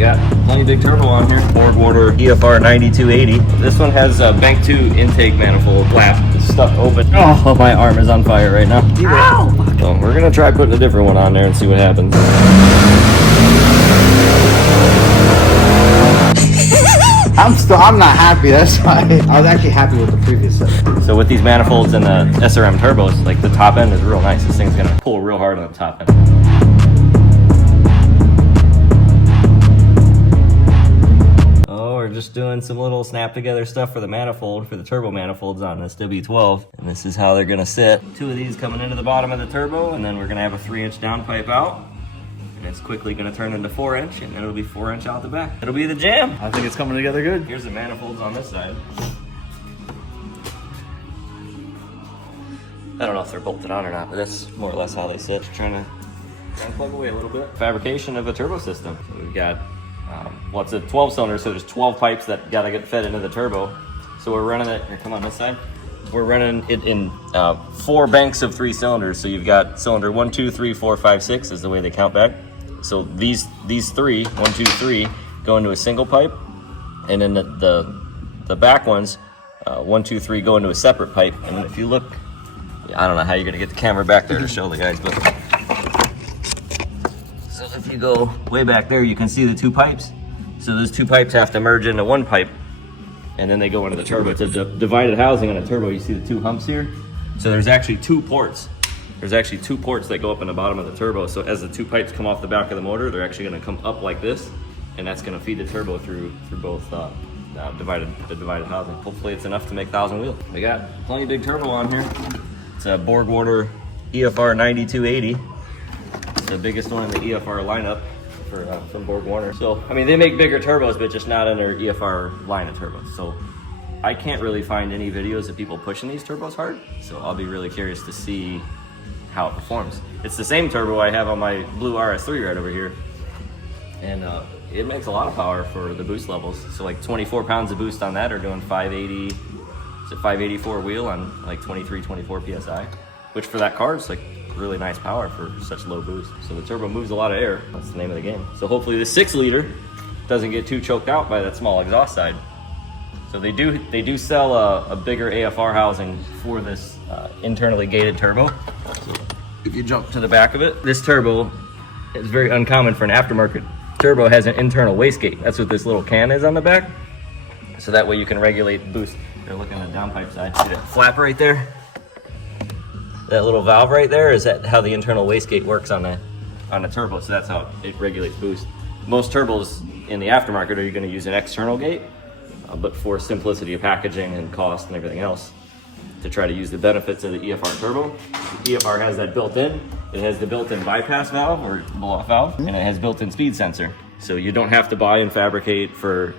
We got plenty big turbo on here. Borg Warner EFR 9280. This one has a bank 2 intake manifold flap stuck open. Oh, my arm is on fire right now. Ow! So we're gonna try putting a different one on there and see what happens. I'm not happy, that's why. I was actually happy with the previous setup. So with these manifolds and the SRM turbos, like the top end is real nice. This thing's gonna pull real hard on the top end. Oh, we're just doing some little snap together stuff for the manifold, for the turbo manifolds on this W12. And this is how they're gonna sit. 2 of these coming into the bottom of the turbo, and then we're gonna have a 3-inch downpipe out. And it's quickly gonna turn into 4-inch, and then it'll be 4-inch out the back. It'll be the jam. I think it's coming together good. Here's the manifolds on this side. I don't know if they're bolted on or not, but that's more or less how they sit. Trying to plug away a little bit. Fabrication of a turbo system. So we've got, well, it's a 12-cylinder, so there's 12 pipes that gotta get fed into the turbo. So we're running it, here, come on this side. We're running it in 4 banks of 3 cylinders. So you've got cylinder 1, 2, 3, 4, 5, 6 is the way they count back. So these 3, 1, 2, 3, go into a single pipe, and then the back ones, 1, 2, 3, go into a separate pipe. And then if you look, I don't know how you're gonna get the camera back there to show the guys, but so if you go way back there, you can see the 2 pipes. So those 2 pipes have to merge into 1 pipe, and then they go into the turbo. It's a divided housing on a turbo. You see the 2 humps here? So there's actually 2 ports. There's actually 2 ports that go up in the bottom of the turbo. So as the 2 pipes come off the back of the motor, they're actually gonna come up like this, and that's gonna feed the turbo through both divided housing. Hopefully it's enough to make 1,000 wheel. We got plenty big turbo on here. It's a Borg Warner EFR 9280. It's the biggest one in the EFR lineup from Borg Warner. So, I mean, they make bigger turbos, but just not in their EFR line of turbos. So I can't really find any videos of people pushing these turbos hard. So I'll be really curious to see how it performs. It's the same turbo I have on my blue RS3 right over here. And it makes a lot of power for the boost levels. So like 24 pounds of boost on that are doing 580, it's a 584 wheel on like 23, 24 PSI, which for that car is like really nice power for such low boost. So the turbo moves a lot of air. That's the name of the game. So hopefully the 6-liter doesn't get too choked out by that small exhaust side. So they do sell a bigger AFR housing for this internally gated turbo. So if you jump to the back of it, this turbo is very uncommon for an aftermarket turbo. Has an internal wastegate. That's what this little can is on the back. So that way you can regulate boost. They're looking at the downpipe side. See that flap right there? That little valve right there is that how the internal wastegate works on the turbo. So that's how it regulates boost. Most turbos in the aftermarket are going to use an external gate, but for simplicity of packaging and cost and everything else, to try to use the benefits of the EFR turbo. The EFR has that built in. It has the built-in bypass valve or blow-off valve, and it has built-in speed sensor. So you don't have to buy and fabricate for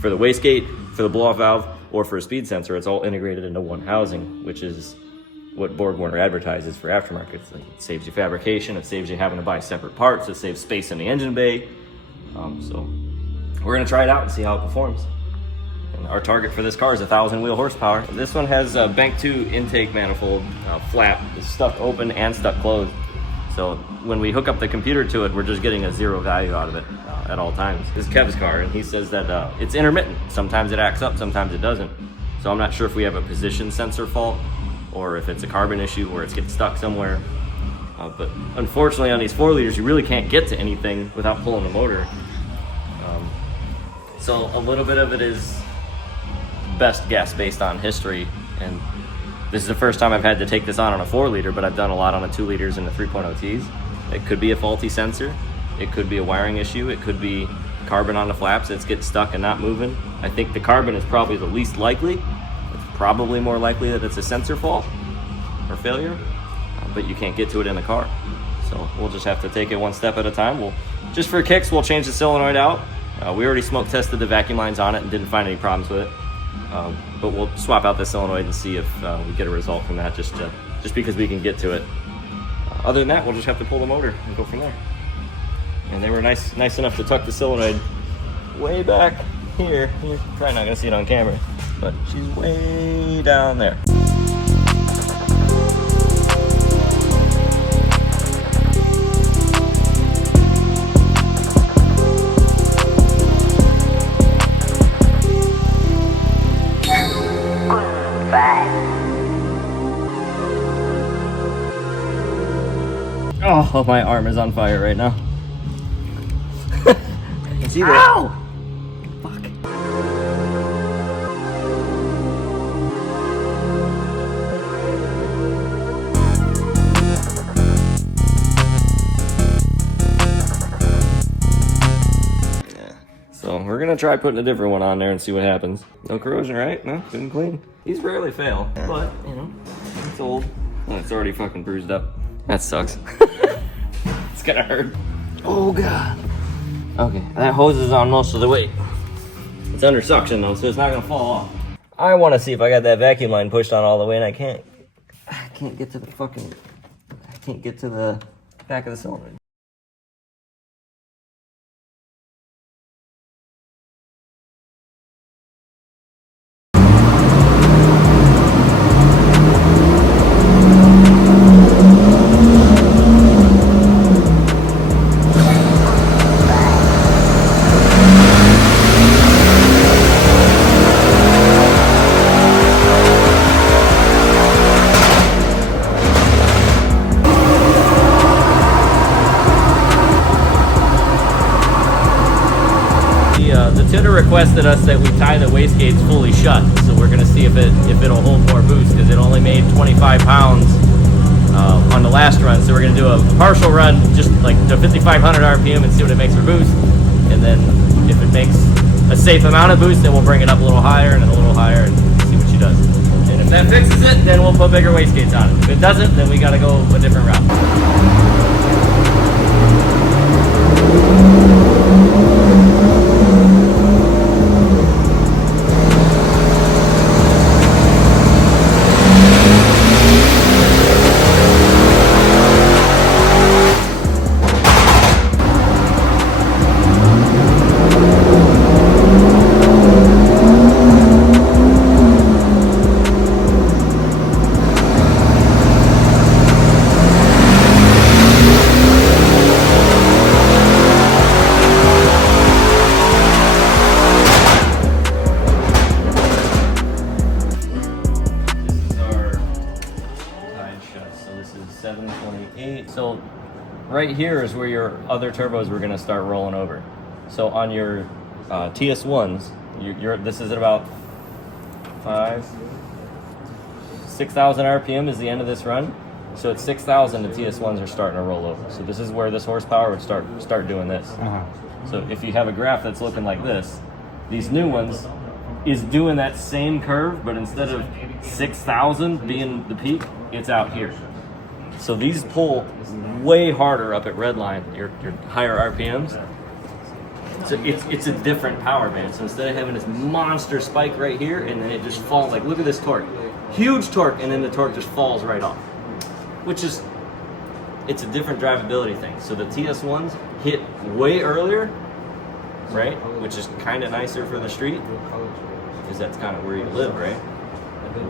the wastegate, for the blow-off valve, or for a speed sensor. It's all integrated into one housing, which is what Borg Warner advertises for aftermarket. It saves you fabrication, it saves you having to buy separate parts, it saves space in the engine bay. So we're gonna try it out and see how it performs. And our target for this car is 1,000 wheel horsepower. This one has a bank 2 intake manifold flap. It's stuck open and stuck closed. So when we hook up the computer to it, we're just getting a 0 value out of it at all times. This is Kev's car, and he says that it's intermittent. Sometimes it acts up, sometimes it doesn't. So I'm not sure if we have a position sensor fault or if it's a carbon issue where it's getting stuck somewhere. But unfortunately on these 4-liters, you really can't get to anything without pulling the motor. So a little bit of it is best guess based on history. And this is the first time I've had to take this on a 4-liter, but I've done a lot on the 2-liters and the 3.0 Ts. It could be a faulty sensor. It could be a wiring issue. It could be carbon on the flaps that's getting stuck and not moving. I think the carbon is probably the least likely. It's probably more likely that it's a sensor fault or failure, but you can't get to it in the car. So we'll just have to take it one step at a time. Just for kicks, we'll change the solenoid out. We already smoke tested the vacuum lines on it and didn't find any problems with it. But we'll swap out the solenoid and see if we get a result from that, just because we can get to it. Other than that, we'll just have to pull the motor and go from there. And they were nice enough to tuck the solenoid way back here. You're probably not gonna see it on camera, but she's way down there. Oh, my arm is on fire right now. See that? Ow! Fuck. Yeah. So we're gonna try putting a different one on there and see what happens. No corrosion, right? No, good and clean. These rarely fail, but you know, it's old. Oh, it's already fucking bruised up. That sucks. It's gonna hurt. Oh god. Okay, that hose is on most of the weight. It's under suction though, so it's not gonna fall off. I want to see if I got that vacuum line pushed on all the way, and I can't get to the fucking. I can't get to the back of the cylinder. The tuner requested us that we tie the wastegates fully shut, so we're gonna see if it'll hold more boost, because it only made 25 pounds on the last run. So we're gonna do a partial run, just like to 5,500 RPM, and see what it makes for boost. And then if it makes a safe amount of boost, then we'll bring it up a little higher and a little higher and see what she does. And if that fixes it, then we'll put bigger wastegates on it. If it doesn't, then we gotta go a different route. So right here is where your other turbos were gonna start rolling over. So on your TS1s, this is at about 6,000 RPM is the end of this run. So at 6,000, the TS1s are starting to roll over. So this is where this horsepower would start doing this. So if you have a graph that's looking like this, these new ones is doing that same curve, but instead of 6,000 being the peak, it's out here. So these pull way harder up at redline, your higher RPMs. So it's a different power band. So instead of having this monster spike right here, and then it just falls, like look at this torque. Huge torque, and then the torque just falls right off. Which is, it's a different drivability thing. So the TS1s hit way earlier, right? Which is kind of nicer for the street, because that's kind of where you live, right?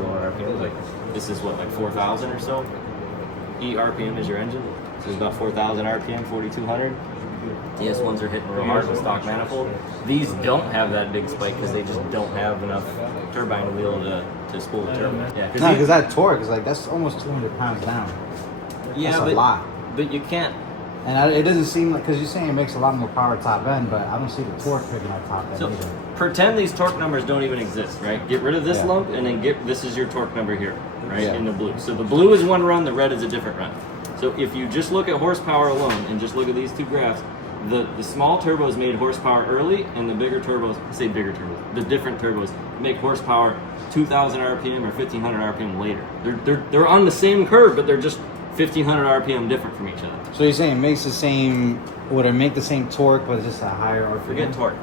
Lower RPM, like this is what, like 4,000 or so? E RPM is your engine, so it's about 4,000 RPM, 4,200. TS1s are hitting real hard with stock manifold. These don't have that big spike because they just don't have enough turbine wheel to spool the turbo. Yeah, because that torque is like, that's almost 200 pounds down. Yeah, that's a lot. But you can't. And it doesn't seem like, because you're saying it makes a lot more power top end, but I don't see the torque picking up top end So either. pretend these torque numbers don't even exist, right? Get rid of this lump, and then this is your torque number here, right? In the blue. So the blue is one run, the red is a different run. So if you just look at horsepower alone and just look at these two graphs, the small turbos made horsepower early, and the bigger turbos, the different turbos make horsepower 2,000 RPM or 1,500 RPM later. They're on the same curve, but they're just 1,500 RPM different from each other. So you're saying it makes the same, would it make the same torque, but it's just a higher RPM? Forget torque.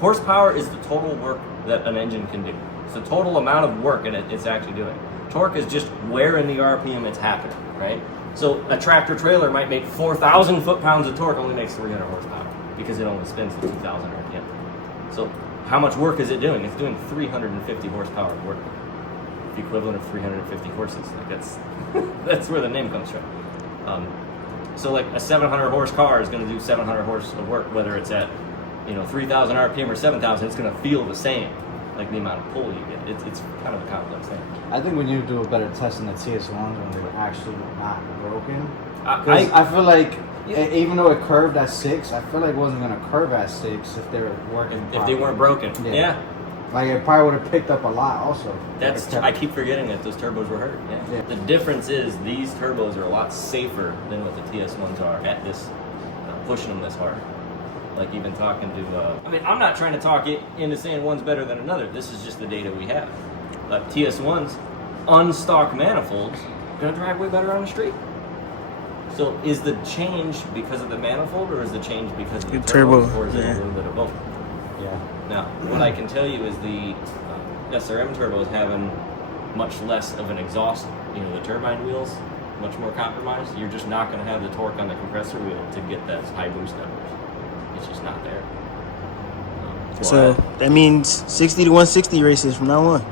Horsepower is the total work that an engine can do. It's the total amount of work it's actually doing. Torque is just where in the RPM it's happening, right? So a tractor trailer might make 4,000 foot-pounds of torque, only makes 300 horsepower because it only spins at 2,000 RPM. So how much work is it doing? It's doing 350 horsepower of work. The equivalent of 350 horses. Like that's where the name comes from. So like a 700 horse car is going to do 700 horse of work, whether it's at 3,000 RPM or 7,000. It's going to feel the same, like the amount of pull you get. It's kind of a complex thing. I think we need to do a better test in the TS1s when they're actually not broken. Because I feel like even though it curved at 6, I feel like it wasn't gonna curve at 6 if they were working. If they weren't broken. Yeah. Like it probably would have picked up a lot also. I keep forgetting that those turbos were hurt. Yeah. The difference is these turbos are a lot safer than what the TS1s are at this, pushing them this hard. Like even talking to, I mean, I'm not trying to talk it into saying one's better than another. This is just the data we have. TS1s, unstock manifolds, gonna drive way better on the street. So is the change because of the manifold, or is the change because of the turbo, or is it a little bit of both? Yeah. Now, what I can tell you is the SRM turbos having much less of an exhaust. You know, the turbine wheels much more compromised. You're just not going to have the torque on the compressor wheel to get that high boost numbers. It's just not there. So that means 60 to 160 races from now on.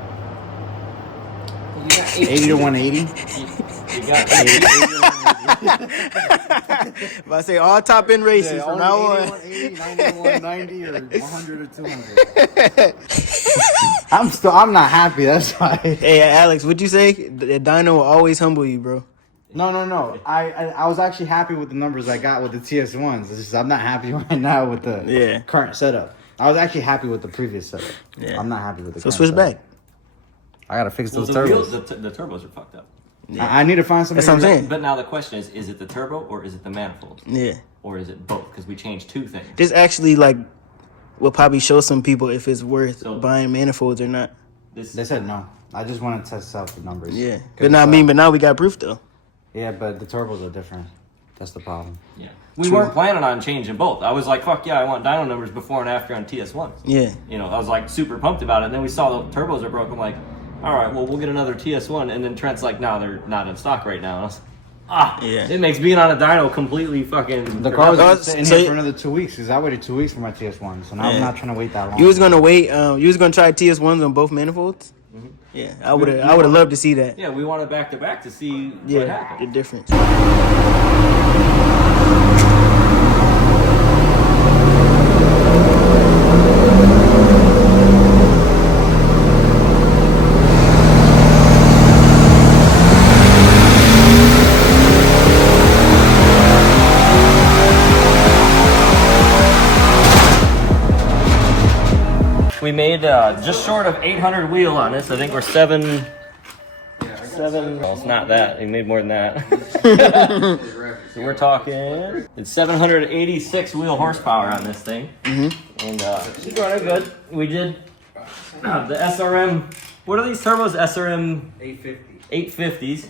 You got 80 to 180. You got 80 to 180. If I say all top end races from now on. 80, 90, 190, or 100 or 200. I'm not happy. That's why. Hey, Alex, what'd you say? The dyno will always humble you, bro. No. I was actually happy with the numbers I got with the TS1s. It's just I'm not happy right now with the current setup. I was actually happy with the previous setup. Yeah. I'm not happy with the current switch setup. back. I gotta fix those the turbos. Wheels, the turbos are fucked up. Yeah. I need to find something. That's what I'm saying. But now the question is it the turbo or is it the manifold? Yeah. Or is it both? Because we changed two things. This actually will probably show some people if it's worth buying manifolds or not. They said no. I just want to test out the numbers. Yeah. But now we got proof though. Yeah, but the turbos are different. That's the problem. Yeah. We weren't planning on changing both. I was like, fuck yeah, I want dyno numbers before and after on TS1s. Yeah. You know, I was like super pumped about it. And then we saw the turbos are broken. I'm like, all right, well, we'll get another TS1. And then Trent's like, no, they're not in stock right now. And I was like, it makes being on a dyno completely fucking... The car was sitting here for another 2 weeks because I waited 2 weeks for my TS1. So now I'm not trying to wait that long. You was going to wait, you was going to try TS1s on both manifolds? Mm-hmm. Yeah, I would have loved to see that. Yeah, we wanted back to back to see what happened. The difference. We made just short of 800 wheel on this. I think we're seven. Well, it's not that. We made more than that. So we're talking. It's 786 wheel horsepower on this thing, and it's running good. We did the SRM. What are these turbos? SRM 850s.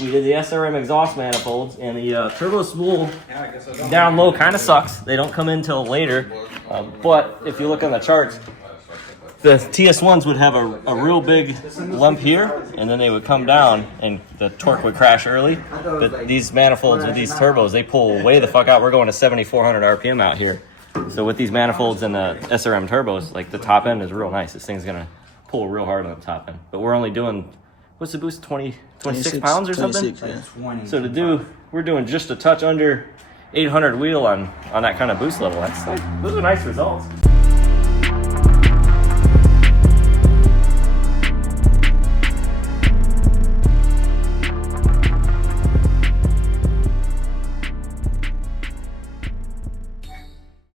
We did the SRM exhaust manifolds, and the turbo spool down low kind of sucks. They don't come in till later, but if you look on the charts, the TS1s would have a real big lump here, and then they would come down, and the torque would crash early. But these manifolds with these turbos, they pull way the fuck out. We're going to 7,400 RPM out here. So with these manifolds and the SRM turbos, like the top end is real nice. This thing's gonna pull real hard on the top end. But we're only doing, what's the boost, 26 pounds or something? 26, yeah. So we're doing just a touch under 800 wheel on that kind of boost level. Those are nice results.